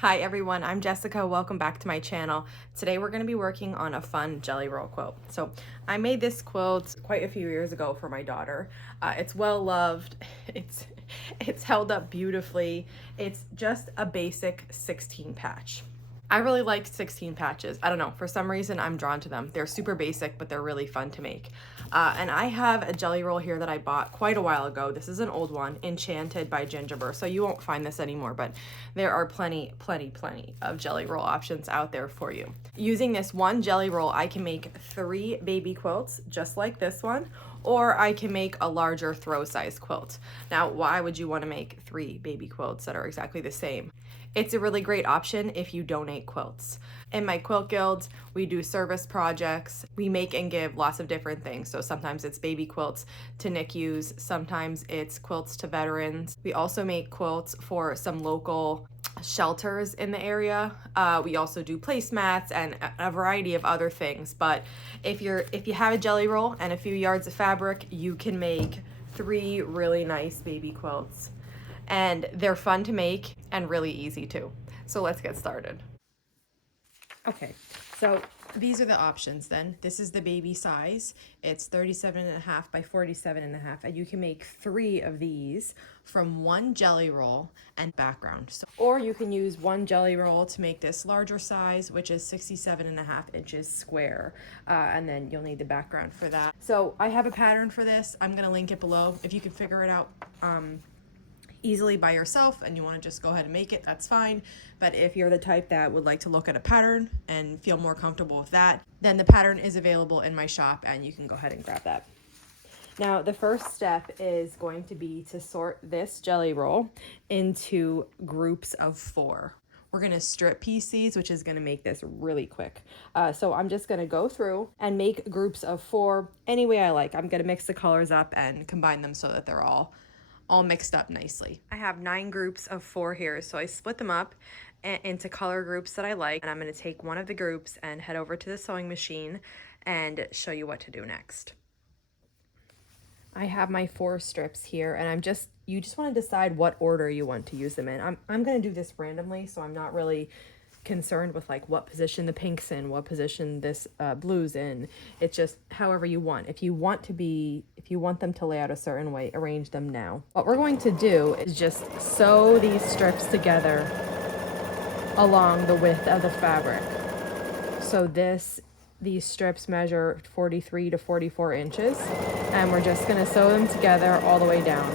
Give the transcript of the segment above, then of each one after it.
Hi everyone, I'm Jessica. Welcome back to my channel. Today we're going to be working on a fun jelly roll quilt. So I made this quilt quite a few years ago for my daughter. It's well loved. It's held up beautifully. It's just a basic 16 patch. I really like 16 patches. I don't know, for some reason I'm drawn to them. They're super basic, but they're really fun to make. And I have a jelly roll here that I bought quite a while ago. This is an old one, Enchanted by Gingerbread. So you won't find this anymore, but there are plenty of jelly roll options out there for you. Using this one jelly roll, I can make 3 baby quilts, just like this one, or I can make a larger throw size quilt. Now, why would you want to make 3 baby quilts that are exactly the same? It's a really great option if you donate quilts. In my quilt guild, we do service projects. We make and give lots of different things. So sometimes it's baby quilts to NICUs, sometimes it's quilts to veterans. We also make quilts for some local shelters in the area. We also do placemats and a variety of other things. But if you have a jelly roll and a few yards of fabric, you can make 3 really nice baby quilts. And they're fun to make and really easy too. So let's get started. Okay, so these are the options then. This is the baby size. It's 37.5 by 47.5, and you can make 3 of these from one jelly roll and background. Or you can use one jelly roll to make this larger size, which is 67.5 inches square, and then you'll need the background for that. So I have a pattern for this. I'm gonna link it below. If you can figure it out easily by yourself and you want to just go ahead and make it, that's fine. But if you're the type that would like to look at a pattern and feel more comfortable with that, then the pattern is available in my shop and you can go ahead and grab that. Now, the first step is going to be to sort this jelly roll into groups of 4. We're going to strip piece these, which is going to make this really quick. So I'm just going to go through and make groups of 4 any way I like. I'm going to mix the colors up and combine them so that they're all mixed up nicely. I have 9 groups of 4 here, so I split them up into color groups that I like, and I'm going to take one of the groups and head over to the sewing machine and show you what to do next. I have my 4 strips here, and you just want to decide what order you want to use them in. I'm going to do this randomly, so I'm not really concerned with like what position the pink's in, what position this blue's in. It's just however you want. If you want them to lay out a certain way, arrange them now. What we're going to do is just sew these strips together along the width of the fabric. So these strips measure 43 to 44 inches, and we're just going to sew them together all the way down.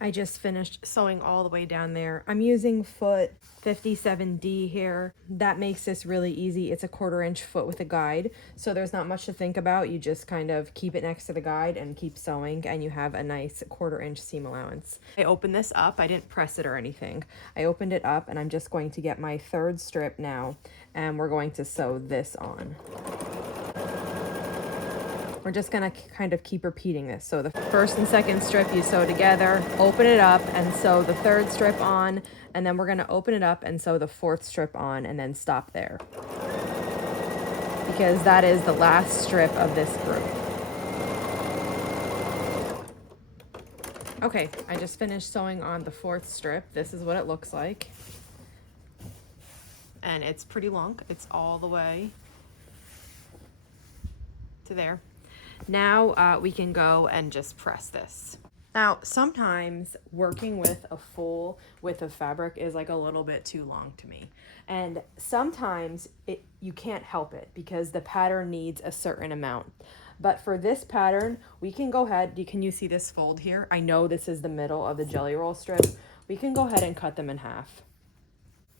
I just finished sewing all the way down there. I'm using foot 57D here. That makes this really easy. It's a 1/4 inch foot with a guide, so there's not much to think about. You just kind of keep it next to the guide and keep sewing, and you have a nice 1/4 inch seam allowance. I opened this up. I didn't press it or anything. I opened it up, and I'm just going to get my 3rd strip now, and we're going to sew this on. We're just gonna kind of keep repeating this. So the 1st and 2nd strip you sew together, open it up and sew the 3rd strip on, and then we're gonna open it up and sew the 4th strip on and then stop there. Because that is the last strip of this group. Okay, I just finished sewing on the 4th strip. This is what it looks like. And it's pretty long. It's all the way to there. Now we can go and just press this. Now, sometimes working with a full width of fabric is like a little bit too long to me. And sometimes you can't help it because the pattern needs a certain amount. But for this pattern, we can go ahead, can you see this fold here? I know this is the middle of the jelly roll strip. We can go ahead and cut them in half.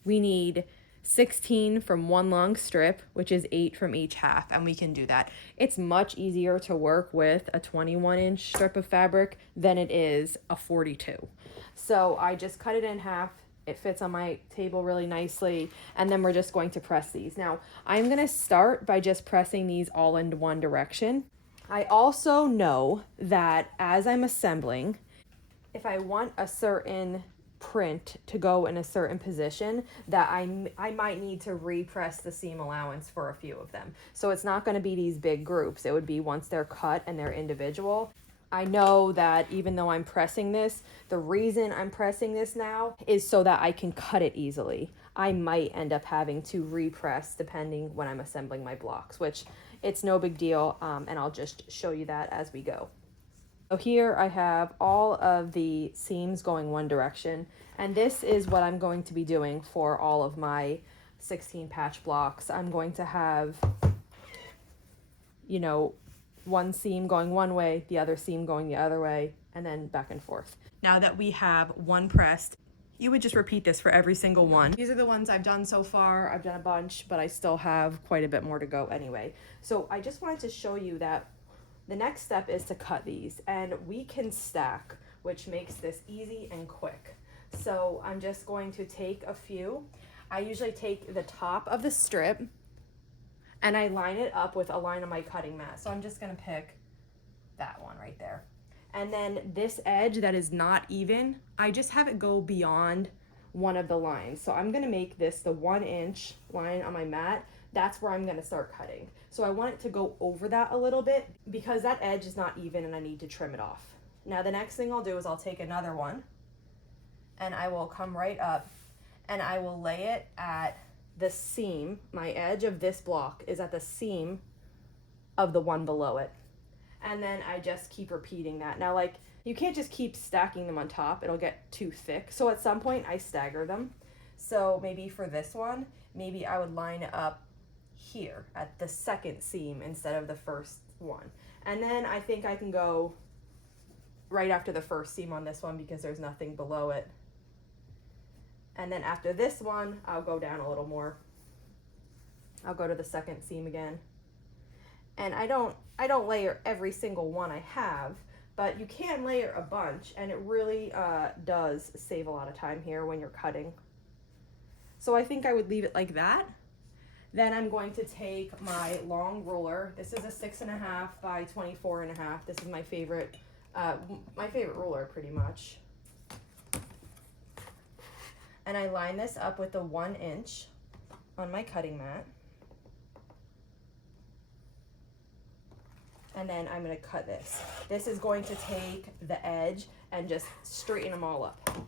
We need 16 from one long strip, which is 8 from each half, and we can do that. It's much easier to work with a 21-inch strip of fabric than it is a 42. So I just cut it in half. It fits on my table really nicely, and then we're just going to press these. Now, I'm going to start by just pressing these all in one direction. I also know that as I'm assembling, if I want a certain print to go in a certain position, that I might need to repress the seam allowance for a few of them. So it's not going to be these big groups. It would be once they're cut and they're individual, I know that even though I'm pressing this, the reason I'm pressing this now is so that I can cut it easily. I might end up having to repress depending when I'm assembling my blocks, which it's no big deal, and I'll just show you that as we go. So here I have all of the seams going one direction, and this is what I'm going to be doing for all of my 16 patch blocks. I'm going to have, you know, one seam going one way, the other seam going the other way, and then back and forth. Now that we have one pressed, you would just repeat this for every single one. These are the ones I've done so far. I've done a bunch, but I still have quite a bit more to go anyway. So I just wanted to show you that the next step is to cut these, and we can stack, which makes this easy and quick. So I'm just going to take a few. I usually take the top of the strip and I line it up with a line on my cutting mat. So I'm just gonna pick that one right there. And then this edge that is not even, I just have it go beyond one of the lines. So I'm gonna make this the 1 inch line on my mat. That's where I'm gonna start cutting. So I want it to go over that a little bit because that edge is not even and I need to trim it off. Now the next thing I'll do is I'll take another one and I will come right up and I will lay it at the seam. My edge of this block is at the seam of the one below it. And then I just keep repeating that. Now, like, you can't just keep stacking them on top. It'll get too thick. So at some point I stagger them. So maybe for this one, maybe I would line it up here at the second seam instead of the first one. And then I think I can go right after the first seam on this one because there's nothing below it. And then after this one, I'll go down a little more. I'll go to the second seam again. And I don't layer every single one I have, but you can layer a bunch, and it really does save a lot of time here when you're cutting. So I think I would leave it like that. Then I'm going to take my long ruler. This is a 6.5 by 24.5. This is my favorite ruler pretty much. And I line this up with the 1 inch on my cutting mat. And then I'm gonna cut this. This is going to take the edge and just straighten them all up.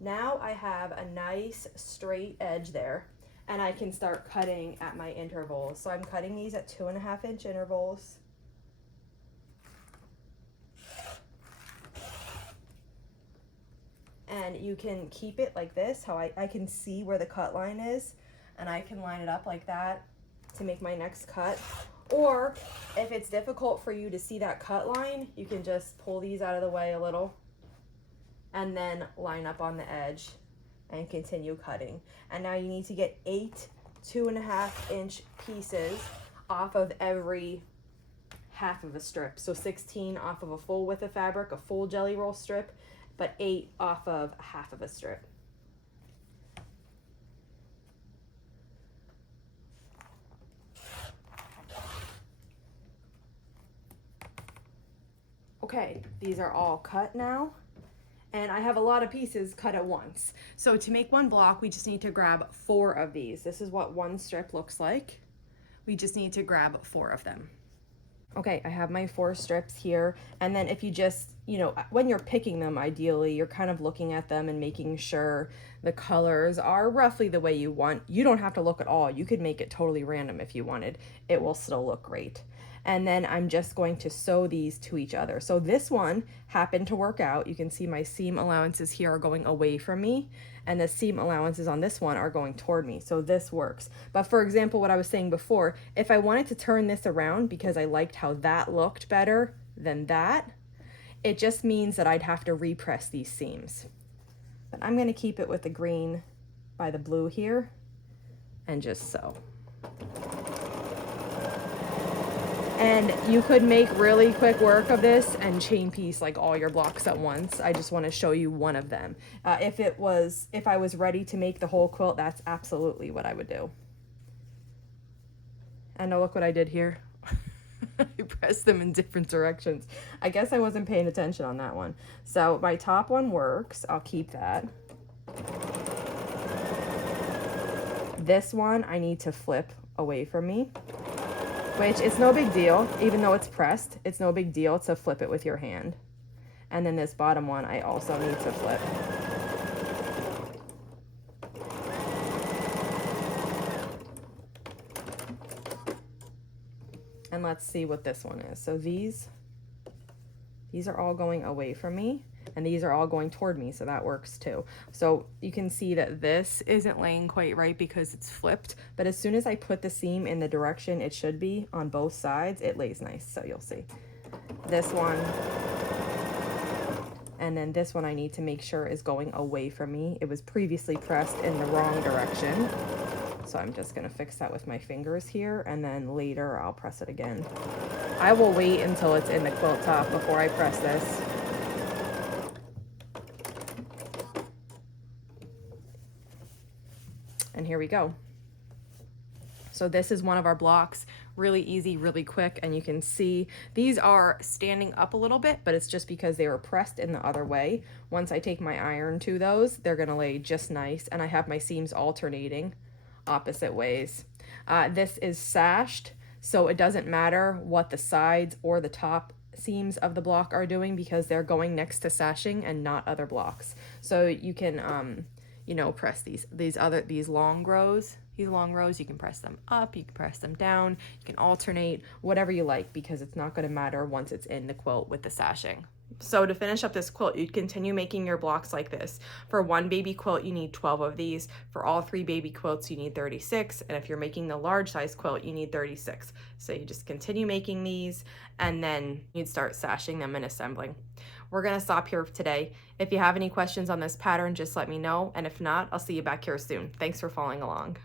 Now I have a nice straight edge there, and I can start cutting at my intervals. So I'm cutting these at 2.5 inch intervals. And you can keep it like this, how I can see where the cut line is, and I can line it up like that to make my next cut. Or if it's difficult for you to see that cut line, you can just pull these out of the way a little and then line up on the edge and continue cutting. And now you need to get 8 2.5 inch pieces off of every half of a strip. So 16 off of a full width of fabric, a full jelly roll strip, but 8 off of half of a strip. Okay, these are all cut now. And I have a lot of pieces cut at once. So to make one block, we just need to grab 4 of these. This is what one strip looks like. We just need to grab 4 of them. Okay, I have my 4 strips here. And then if you just, when you're picking them, ideally, you're kind of looking at them and making sure the colors are roughly the way you want. You don't have to look at all. You could make it totally random if you wanted. It will still look great. And then I'm just going to sew these to each other. So this one happened to work out. You can see my seam allowances here are going away from me, and the seam allowances on this one are going toward me. So this works. But for example, what I was saying before, if I wanted to turn this around because I liked how that looked better than that, it just means that I'd have to repress these seams. But I'm gonna keep it with the green by the blue here and just sew. And you could make really quick work of this and chain piece like all your blocks at once. I just want to show you one of them. If I was ready to make the whole quilt, that's absolutely what I would do. And now look what I did here. I pressed them in different directions. I guess I wasn't paying attention on that one. So my top one works. I'll keep that. This one I need to flip away from me, which it's no big deal. Even though it's pressed, it's no big deal to flip it with your hand. And then this bottom one I also need to flip. And let's see what this one is. So these are all going away from me, and these are all going toward me, so that works too. So you can see that this isn't laying quite right because it's flipped, but as soon as I put the seam in the direction it should be on both sides, it lays nice. So you'll see this one, and then this one I need to make sure is going away from me. It was previously pressed in the wrong direction. So I'm just gonna fix that with my fingers here, and then later I'll press it again. I will wait until it's in the quilt top before I press this. And here we go. So this is one of our blocks, really easy, really quick, and you can see these are standing up a little bit, but it's just because they were pressed in the other way. Once I take my iron to those, they're gonna lay just nice, and I have my seams alternating opposite ways. This is sashed, so it doesn't matter what the sides or the top seams of the block are doing because they're going next to sashing and not other blocks. So you can you know, press these long rows. These long rows, you can press them up, you can press them down, you can alternate, whatever you like, because it's not going to matter once it's in the quilt with the sashing. So to finish up this quilt, you'd continue making your blocks like this. For one baby quilt, you need 12 of these. For all 3 baby quilts, you need 36. And if you're making the large size quilt, you need 36. So you just continue making these, and then you'd start sashing them and assembling. We're gonna stop here today. If you have any questions on this pattern, just let me know. And if not, I'll see you back here soon. Thanks for following along.